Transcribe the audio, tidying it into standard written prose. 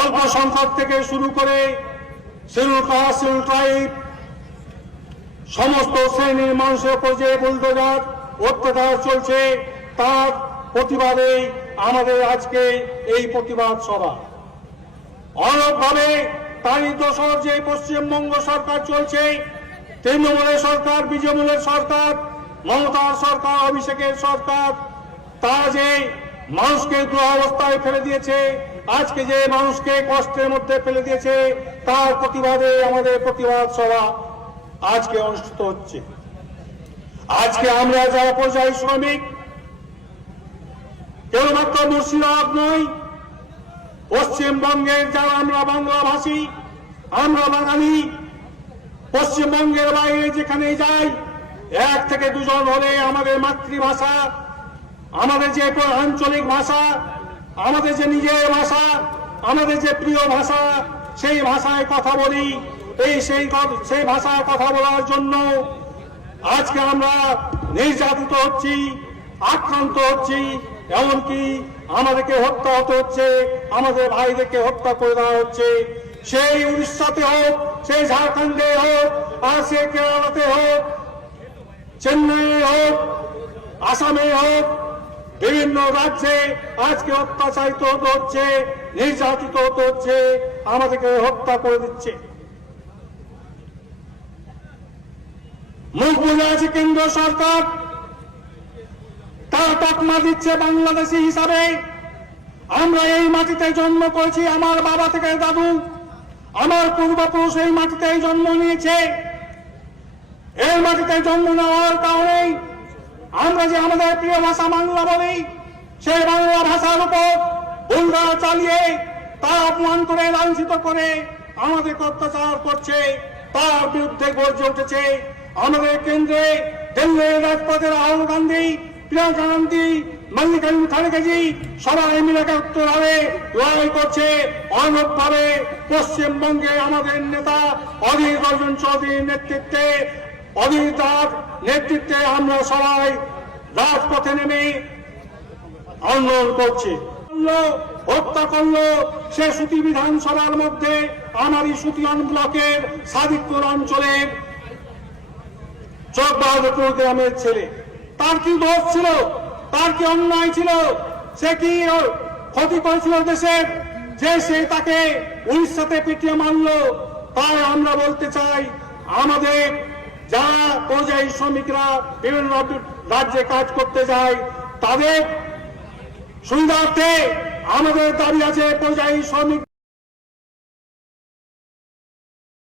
অল্প সংখ্যক থেকে শুরু করে শিডিউল কাস্ট, শিডিউল ট্রাইব সমস্ত শ্রেণীর মানুষের উপর যে বুলডোজার অত্যাচার চলছে তার প্রতিবাদে আমাদের আজকে এই প্রতিবাদ সভা। অনবভাবে তারই দোষর যে পশ্চিমবঙ্গ সরকার চলছে, তৃণমূলের সরকার, বিজেপির সরকার, মমতার সরকার, অভিষেকের সরকার, তারা যে মানুষকে দুরবস্থায় ফেলে দিয়েছে, আজকে যে মানুষকে কষ্টের মধ্যে ফেলে দিয়েছে, তার প্রতিবাদে আমাদের প্রতিবাদ সভা আজকে অনুষ্ঠিত হচ্ছে। আজকে আমরা যারা পরিযায়ী শ্রমিক, কেবলমাত্র মুর্শিদাবাদ নয়, পশ্চিমবঙ্গের যারা আমরা বাংলাভাষী, আমরা বাঙালি, পশ্চিমবঙ্গের বাইরে যেখানে যাই, 1 থেকে 2 জন হলে আমাদের মাতৃভাষা, আমাদের যে আঞ্চলিক ভাষা, আমাদের যে নিজের ভাষা, আমাদের যে প্রিয় ভাষা, সেই ভাষায় কথা বলি। সেই ভাষায় কথা বলার জন্য আজকে আমরা নির্যাতিত হচ্ছি, আক্রান্ত হচ্ছি, এমনকি আমাদেরকে হত্যা হতে হচ্ছে, আমাদের ভাইদেরকে হত্যা করে দেওয়া হচ্ছে। সেই উড়িষ্যাতে হোক, সেই ঝাড়খণ্ডে হোক, আর সে কেরালাতে হোক, চেন্নাইয়ে হোক, আসামে হোক, বিভিন্ন রাজ্যে আজকে অত্যাচারিত হতে হচ্ছে, নির্যাতিত হতে হচ্ছে, আমাদেরকে হত্যা করে দিচ্ছে। মুখ বুঝে আছে কেন্দ্র সরকার, তারা তকমা দিচ্ছে বাংলাদেশি হিসাবে। আমরা এই মাটিতে জন্ম করেছি, আমার বাবা থেকে দাদু, আমার পূর্বপুরুষ এই মাটিতেই জন্ম নিয়েছে। এই মাটিতে জন্ম নেওয়ার কারণেই আমরা যে আমাদের প্রিয় ভাষা বাংলা বলি, সেই বাংলা ভাষার উপর বুলডোজার চালিয়ে, তা অপমান করে, লাঞ্ছিত করে আমাদেরকে অত্যাচার করছে, তার বিরুদ্ধে গর্জে উঠেছে আমাদের কেন্দ্রে দিল্লির রাজপথে রাহুল গান্ধী, প্রিয়াঙ্কা গান্ধী, মল্লিকার্জুন খাড়গেজি সবাই মিলে একাত্তরভাবে লড়াই করছে। অনবভাবে পশ্চিমবঙ্গে আমাদের নেতা অধীর রঞ্জন চৌধুরীর নেতৃত্বে, অধীর দার নেতৃত্বে আমরা সবাই রাজপথে নেমে আন্দোলন করছি। হত্যা করলো সে সুতি বিধানসভার মধ্যে আমারই সুতিয়ান ব্লকের সাদিকপুর অঞ্চলের চকবাহাদুরপুর গ্রামের ছেলে। তার কি দোষ ছিল? তার কি অন্যায় ছিল? সে কি ক্ষতি করেছিল দেশের, যে সে তাকে উড়িষ্যাতে পিটিয়ে মারল? তাই আমরা বলতে চাই, আমাদের যারা পরিযায়ী শ্রমিকরা বিভিন্ন রাজ্যে কাজ করতে যায়, তাদের সুবিধার্থে আমাদের দাবি আছে পরিযায়ী শ্রমিক